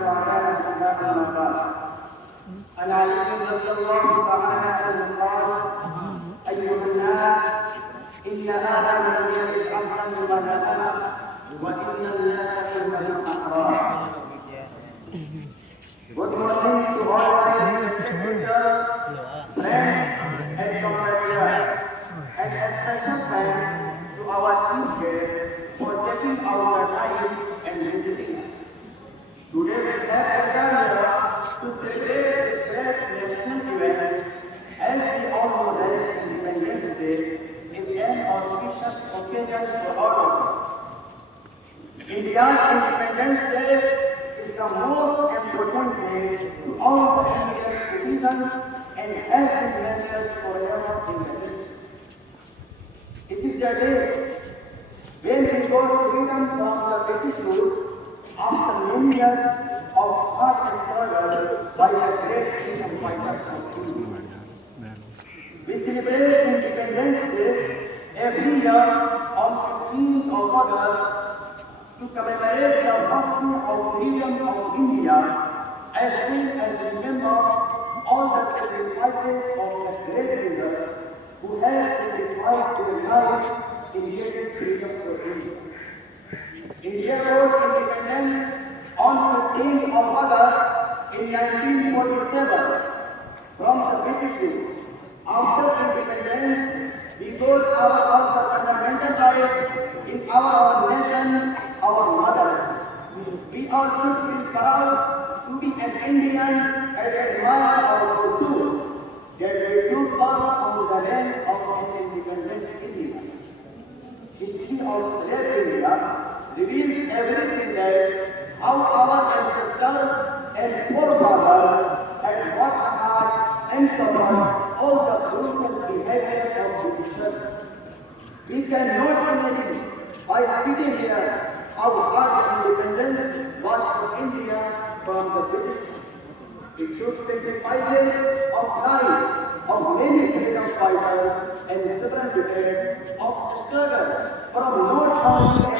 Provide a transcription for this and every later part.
سعداء كما قال عن علي رضي الله تعالى عنه قال ايها الناس ان ادم لم يلد عبدا ولا امه وان الناس كلهم احرار. Good morning to all my respected friends and compatriots, and a special thanks to our teachers for taking out the time and visiting us. Today we have a pleasure to celebrate this great national event. As we all know that Independence Day is an auspicious occasion for all of us. India's Independence Day is the most important day to all the Indian citizens and has been mentioned forever in the history. It is the day when we got freedom from the British rule after many years of hard struggle by the great freedom fighters of India. We celebrate Independence Day every year on 15th of August to commemorate the virtue of freedom of India, as well as remember all the sacrifices of the great leaders who have sacrificed their lives in getting freedom for India. India got independence on 15th of August in 1947 from the British rule. After independence, we got all the fundamental rights in our nation, our mother. We all should feel proud to be an Indian and admire our culture that we took birth on the land of an independent India. History of Great India reveals everything that how our ancestors and forefathers had worked hard and suffered all the brutal behavior of Britishers. We cannot imagine by sitting here how hard independence was for India from the British. It took sacrifices of life of many freedom fighters and several decades of struggle from not only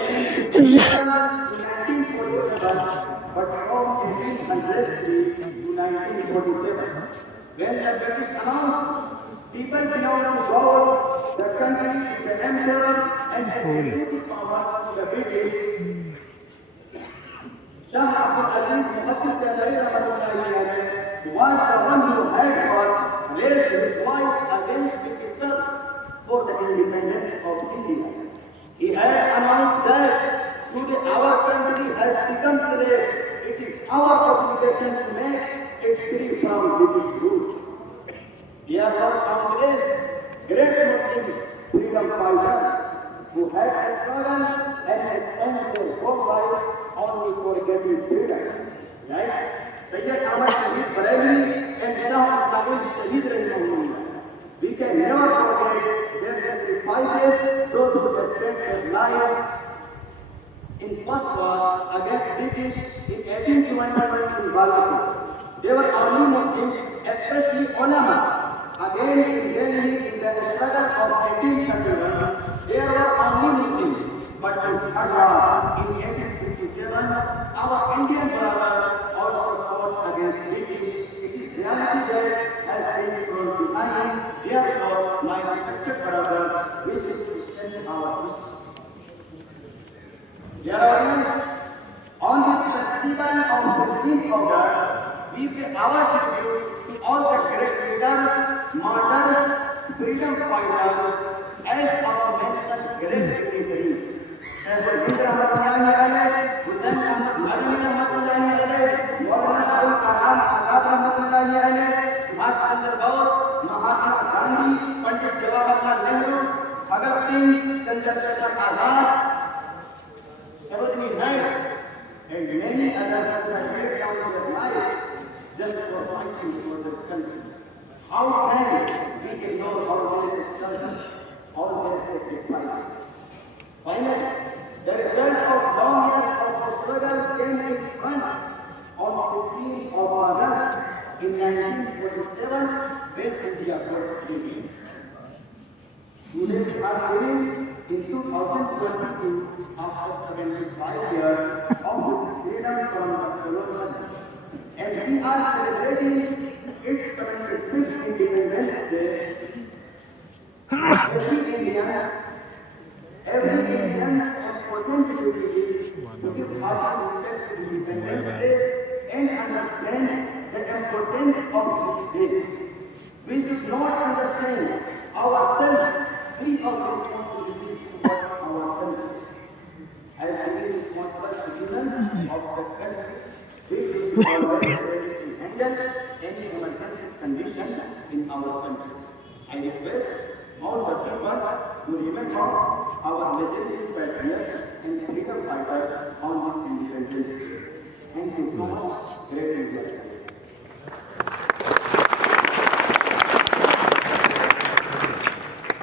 1947 but from 1803 to 1947. When the British announced people belong to God, the country is the emperor and executive power to the British. Shah Abdul Aziz Muhammad was the one who had raised his voice against Britishers for the independence of India. He had announced that today our country has become slave. It is our obligation to make it free from British rule. There were countless great Muslim freedom fighters who had struggled and spent their whole life only for getting freedom. Like Sayyid Ahmad Shahid Bareilly and Shah Ismail Shahid Rahimahullah. We can never forget their sacrifices, those who spent their lives in first war against British in 1821 in Balapur. They were only Muslims, especially ulama. Again in Delhi in the struggle of 1831, there were only Muslims. But in Agra in 1857, our Indian brothers also fought against British. It is reality that has been from behind. Therefore, my respected brothers, we should extend our history. Dear audience, on this festival of 15th August, we pay our tribute to all the great leaders, martyrs, freedom fighters, as our mentioned great dignitaries. As Wazir Rahmatullahi alayhi, Hussain Ahmad Madani Rahmatullahi alayhi, Maulana Abul Kalam Azad Rahmatullahi alayhi, Subhash Chandra Bose, Mahatma Gandhi, Pandit Jawaharlal Nehru, Bhagat Singh, Chandrasekhar Azad, Sarojini Naidu, and many others who have laid down their lives just for fighting for the country. How can we ignore all their struggles, all their sacrifices? Finally, the result of long years of struggle came in front on 15th of August in 1947 when India got free. Today we are living in 2022 after 75 years of freedom from the colonial duty is to give hearty respect to Independence Day and understand the importance of this day. We should not understand ourselves free of responsibilities towards our country. As being responsible citizens of the country, we should be always ready to handle any emergency condition in our country. I request all the people to remember our legendary patriots and freedom fighters on this Independence Day. Thank you so much. Great India.